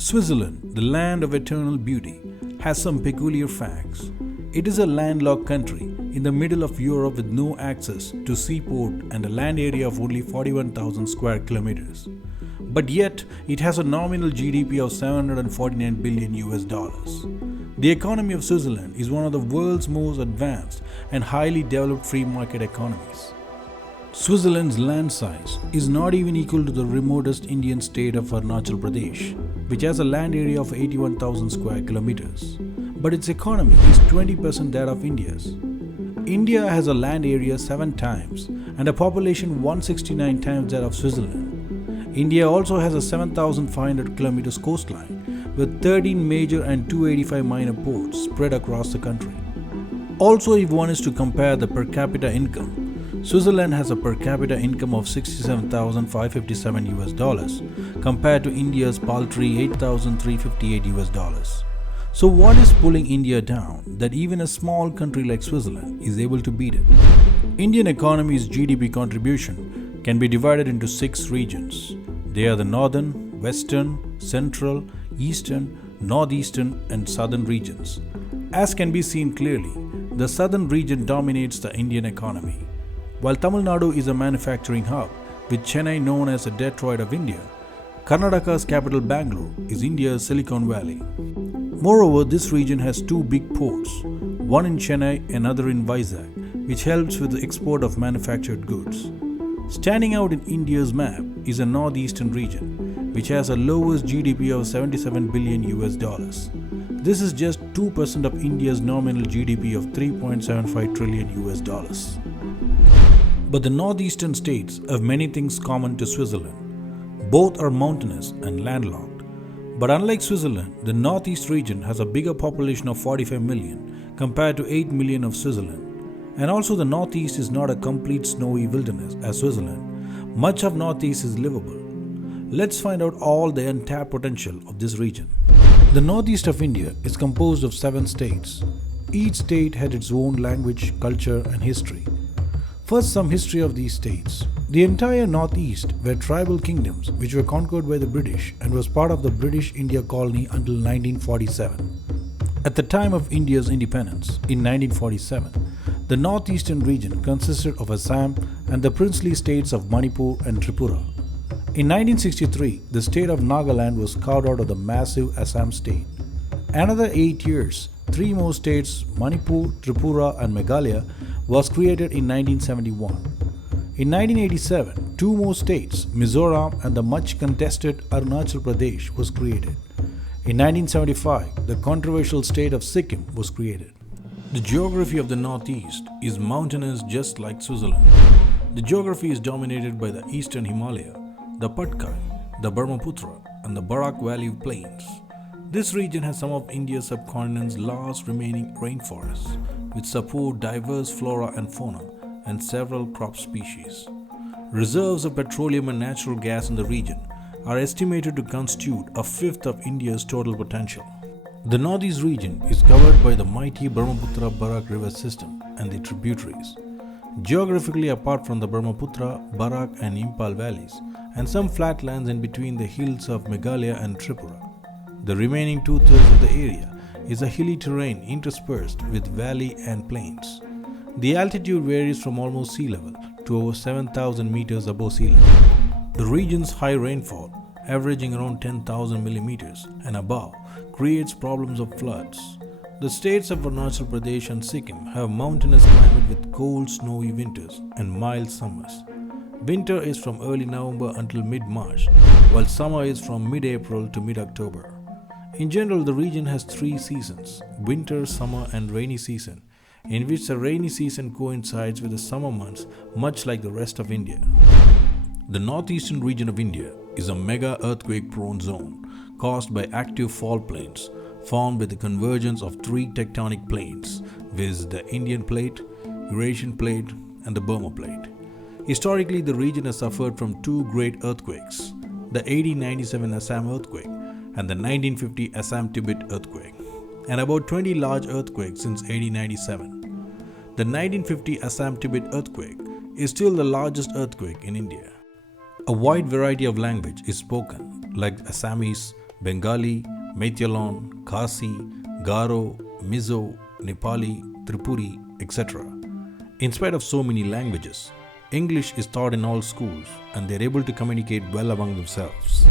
Switzerland, the land of eternal beauty, has some peculiar facts. It is a landlocked country in the middle of Europe with no access to seaport and a land area of only 41,000 square kilometers. But yet, it has a nominal GDP of 749 billion US dollars. The economy of Switzerland is one of the world's most advanced and highly developed free market economies. Switzerland's land size is not even equal to the remotest Indian state of Arunachal Pradesh, which has a land area of 81,000 square kilometers. But its economy is 20% that of India's. India has a land area 7 times and a population 169 times that of Switzerland. India also has a 7,500 kilometers coastline with 13 major and 285 minor ports spread across the country. Also, if one is to compare the per capita income, Switzerland has a per capita income of 67,557 US dollars compared to India's paltry 8,358 US dollars. So what is pulling India down that even a small country like Switzerland is able to beat it? Indian economy's GDP contribution can be divided into 6 regions. They are the northern, western, central, eastern, northeastern and southern regions. As can be seen clearly, the southern region dominates the Indian economy. While Tamil Nadu is a manufacturing hub, with Chennai known as the Detroit of India, Karnataka's capital Bangalore is India's Silicon Valley. Moreover, this region has 2 big ports, one in Chennai and another in Vizag, which helps with the export of manufactured goods. Standing out in India's map is the northeastern region, which has a lowest GDP of 77 billion US dollars. This is just 2% of India's nominal GDP of 3.75 trillion US dollars. But the northeastern states have many things common to Switzerland. Both are mountainous and landlocked. But unlike Switzerland, the northeast region has a bigger population of 45 million compared to 8 million of Switzerland. And also the northeast is not a complete snowy wilderness as Switzerland. Much of northeast is livable. Let's find out all the untapped potential of this region. The northeast of India is composed of 7 states. Each state had its own language, culture and history. First, some history of these states. The entire northeast were tribal kingdoms which were conquered by the British and was part of the British India colony until 1947. At the time of India's independence, in 1947, the northeastern region consisted of Assam and the princely states of Manipur and Tripura. In 1963, the state of Nagaland was carved out of the massive Assam state. Another 8 years, 3 more states, Manipur, Tripura and Meghalaya, was created in 1971. In 1987, 2 more states, Mizoram and the much contested Arunachal Pradesh, was created. In 1975, the controversial state of Sikkim was created. The geography of the northeast is mountainous just like Switzerland. The geography is dominated by the eastern Himalaya, the Patkai, the Brahmaputra and the Barak Valley plains. This region has some of India's subcontinent's last remaining rainforests, which support diverse flora and fauna and several crop species. Reserves of petroleum and natural gas in the region are estimated to constitute a fifth of India's total potential. The northeast region is covered by the mighty Brahmaputra-Barak river system and the tributaries. Geographically, apart from the Brahmaputra, Barak and Impal valleys, and some flatlands in between the hills of Meghalaya and Tripura, the remaining 2/3 of the area is a hilly terrain interspersed with valley and plains. The altitude varies from almost sea level to over 7,000 meters above sea level. The region's high rainfall, averaging around 10,000 millimeters and above, creates problems of floods. The states of Arunachal Pradesh and Sikkim have mountainous climate with cold, snowy winters and mild summers. Winter is from early November until mid-March, while summer is from mid-April to mid-October. In general, the region has 3 seasons: winter, summer and rainy season, in which the rainy season coincides with the summer months, much like the rest of India. The northeastern region of India is a mega earthquake-prone zone caused by active fault plains formed with the convergence of 3 tectonic plates, viz. the Indian plate, Eurasian plate and the Burma plate. Historically, the region has suffered from 2 great earthquakes, the 1897 Assam earthquake and the 1950 Assam-Tibet earthquake, and about 20 large earthquakes since 1897. The 1950 Assam-Tibet earthquake is still the largest earthquake in India. A wide variety of language is spoken, like Assamese, Bengali, Meityalan, Khasi, Garo, Mizo, Nepali, Tripuri, etc. In spite of so many languages, English is taught in all schools and they are able to communicate well among themselves.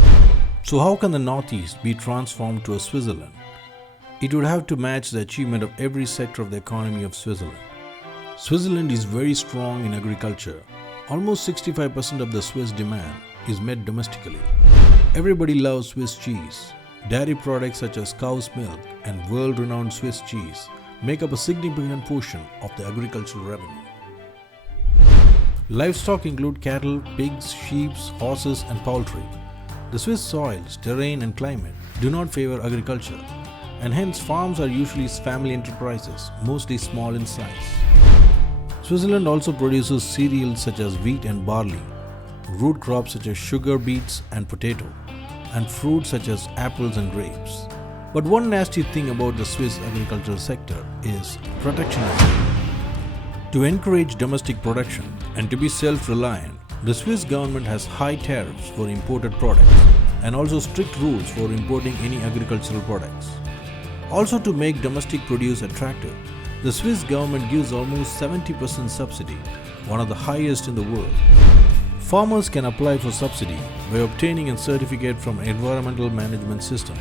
So how can the Northeast be transformed to a Switzerland? It would have to match the achievement of every sector of the economy of Switzerland. Switzerland is very strong in agriculture. Almost 65% of the Swiss demand is met domestically. Everybody loves Swiss cheese. Dairy products such as cow's milk and world-renowned Swiss cheese make up a significant portion of the agricultural revenue. Livestock include cattle, pigs, sheep, horses and poultry. The Swiss soils, terrain and climate do not favor agriculture, and hence farms are usually family enterprises, mostly small in size. Switzerland also produces cereals such as wheat and barley, root crops such as sugar beets and potato, and fruits such as apples and grapes. But one nasty thing about the Swiss agricultural sector is protectionism. To encourage domestic production and to be self-reliant, the Swiss government has high tariffs for imported products and also strict rules for importing any agricultural products. Also, to make domestic produce attractive, the Swiss government gives almost 70% subsidy, one of the highest in the world. Farmers can apply for subsidy by obtaining a certificate from environmental management systems,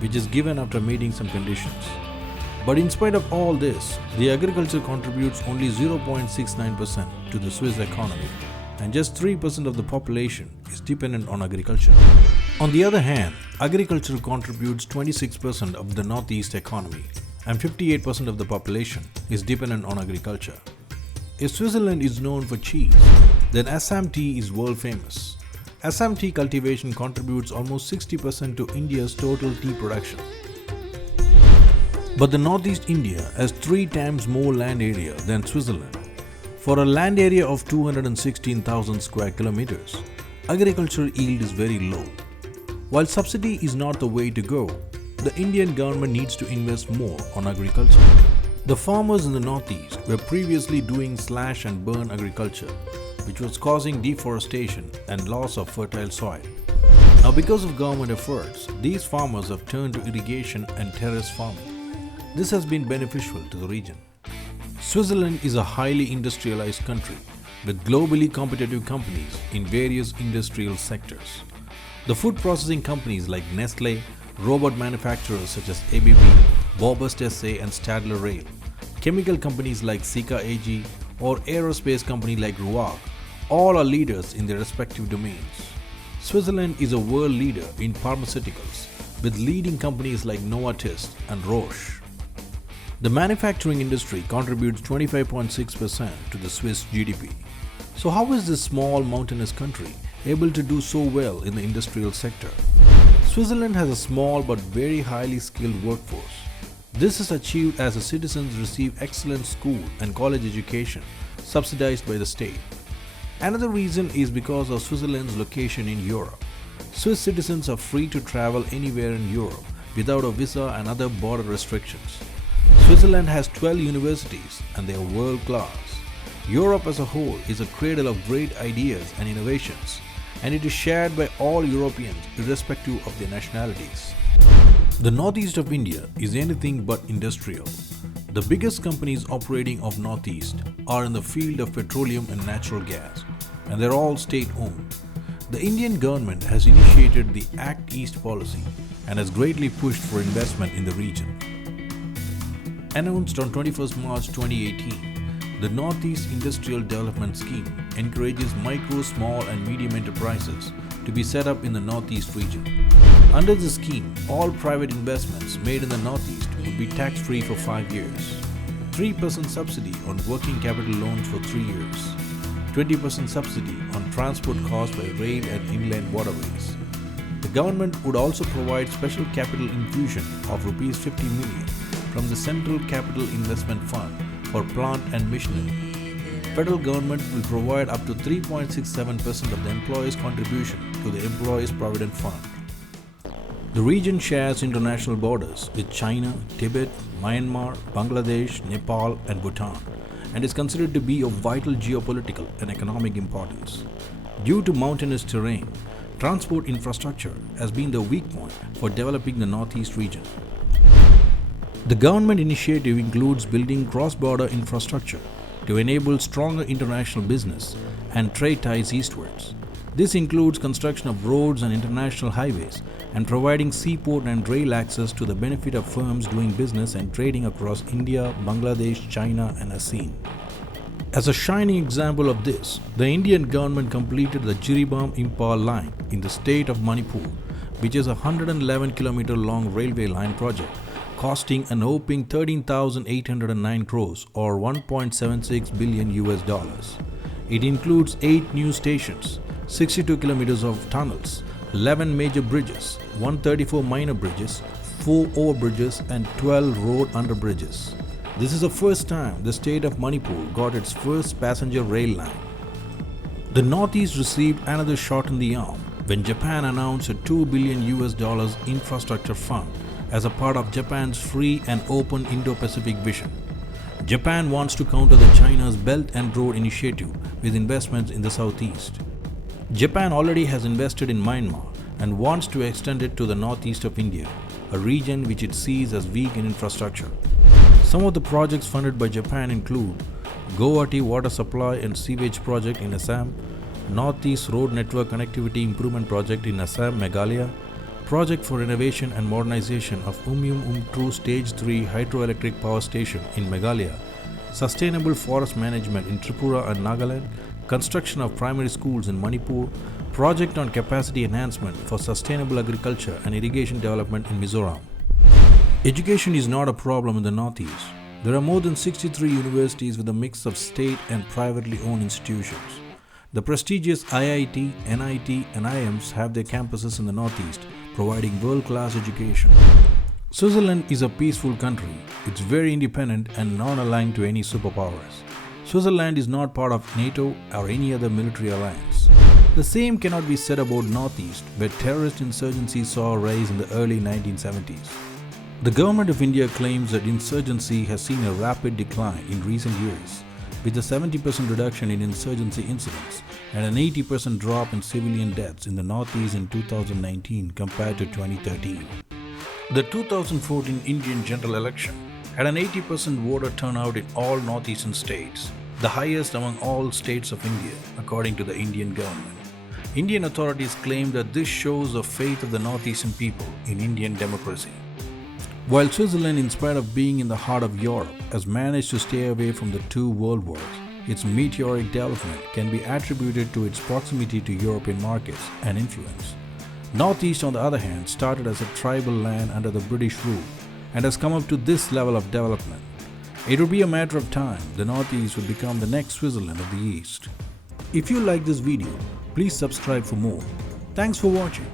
which is given after meeting some conditions. But in spite of all this, the agriculture contributes only 0.69% to the Swiss economy, and just 3% of the population is dependent on agriculture. On the other hand, agriculture contributes 26% of the Northeast economy, and 58% of the population is dependent on agriculture. If Switzerland is known for cheese, then Assam tea is world famous. Assam tea cultivation contributes almost 60% to India's total tea production. But the Northeast India has 3 times more land area than Switzerland. For a land area of 216,000 square kilometers, agricultural yield is very low. While subsidy is not the way to go, the Indian government needs to invest more on agriculture. The farmers in the Northeast were previously doing slash and burn agriculture, which was causing deforestation and loss of fertile soil. Now, because of government efforts, these farmers have turned to irrigation and terrace farming. This has been beneficial to the region. Switzerland is a highly industrialized country with globally competitive companies in various industrial sectors. The food processing companies like Nestle, robot manufacturers such as ABB, Bobust SA and Stadler Rail, chemical companies like Sika AG or aerospace company like Ruag, all are leaders in their respective domains. Switzerland is a world leader in pharmaceuticals with leading companies like Novartis and Roche. The manufacturing industry contributes 25.6% to the Swiss GDP. So how is this small mountainous country able to do so well in the industrial sector? Switzerland has a small but very highly skilled workforce. This is achieved as the citizens receive excellent school and college education subsidized by the state. Another reason is because of Switzerland's location in Europe. Swiss citizens are free to travel anywhere in Europe without a visa and other border restrictions. Switzerland has 12 universities and they are world class. Europe as a whole is a cradle of great ideas and innovations, and it is shared by all Europeans irrespective of their nationalities. The northeast of India is anything but industrial. The biggest companies operating of Northeast are in the field of petroleum and natural gas, and they're all state-owned. The Indian government has initiated the Act East policy and has greatly pushed for investment in the region. Announced on 21st March 2018, the Northeast Industrial Development Scheme encourages micro, small and medium enterprises to be set up in the Northeast region. Under the scheme, all private investments made in the Northeast would be tax-free for 5 years, 3% subsidy on working capital loans for 3 years, 20% subsidy on transport costs by rail and inland waterways. The government would also provide special capital infusion of Rs 50 million from the Central Capital Investment Fund for plant and machinery. Federal government will provide up to 3.67% of the employees' contribution to the Employees' Provident Fund. The region shares international borders with China, Tibet, Myanmar, Bangladesh, Nepal and Bhutan, and is considered to be of vital geopolitical and economic importance. Due to mountainous terrain, Transport infrastructure has been the weak point for developing the Northeast region. The government initiative includes building cross-border infrastructure to enable stronger international business and trade ties eastwards. This includes construction of roads and international highways and providing seaport and rail access to the benefit of firms doing business and trading across India, Bangladesh, China and ASEAN. As a shining example of this, the Indian government completed the Jiribam-Impal line in the state of Manipur, which is a 111 km long railway line project costing an whopping 13,809 crores or 1.76 billion US dollars. It includes 8 new stations, 62 kilometers of tunnels, 11 major bridges, 134 minor bridges, 4 overbridges and 12 road underbridges. This is the first time the state of Manipur got its first passenger rail line. The Northeast received another shot in the arm when Japan announced a $2 billion US dollars infrastructure fund as a part of Japan's free and open Indo-Pacific vision. Japan wants to counter the China's Belt and Road Initiative with investments in the southeast. Japan already has invested in Myanmar and wants to extend it to the northeast of India, a region which it sees as weak in infrastructure. Some of the projects funded by Japan include Guwahati Water Supply and Sewage Project in Assam, Northeast Road Network Connectivity Improvement Project in Assam, Meghalaya, Project for Renovation and Modernization of Umtru Stage 3 Hydroelectric Power Station in Meghalaya, Sustainable Forest Management in Tripura and Nagaland, Construction of Primary Schools in Manipur, Project on Capacity Enhancement for Sustainable Agriculture and Irrigation Development in Mizoram. Education is not a problem in the Northeast. There are more than 63 universities with a mix of state and privately owned institutions. The prestigious IIT, NIT and IIMs have their campuses in the Northeast, providing world-class education. Switzerland is a peaceful country. It's very independent and non-aligned to any superpowers. Switzerland is not part of NATO or any other military alliance. The same cannot be said about Northeast, where terrorist insurgency saw a rise in the early 1970s. The government of India claims that insurgency has seen a rapid decline in recent years, with a 70% reduction in insurgency incidents and an 80% drop in civilian deaths in the Northeast in 2019 compared to 2013. The 2014 Indian general election had an 80% voter turnout in all northeastern states, the highest among all states of India, according to the Indian government. Indian authorities claim that this shows the faith of the northeastern people in Indian democracy. While Switzerland, in spite of being in the heart of Europe, has managed to stay away from the 2 world wars, its meteoric development can be attributed to its proximity to European markets and influence. Northeast, on the other hand, started as a tribal land under the British rule and has come up to this level of development. It would be a matter of time the Northeast would become the next Switzerland of the East. If you like this video, please subscribe for more. Thanks for watching.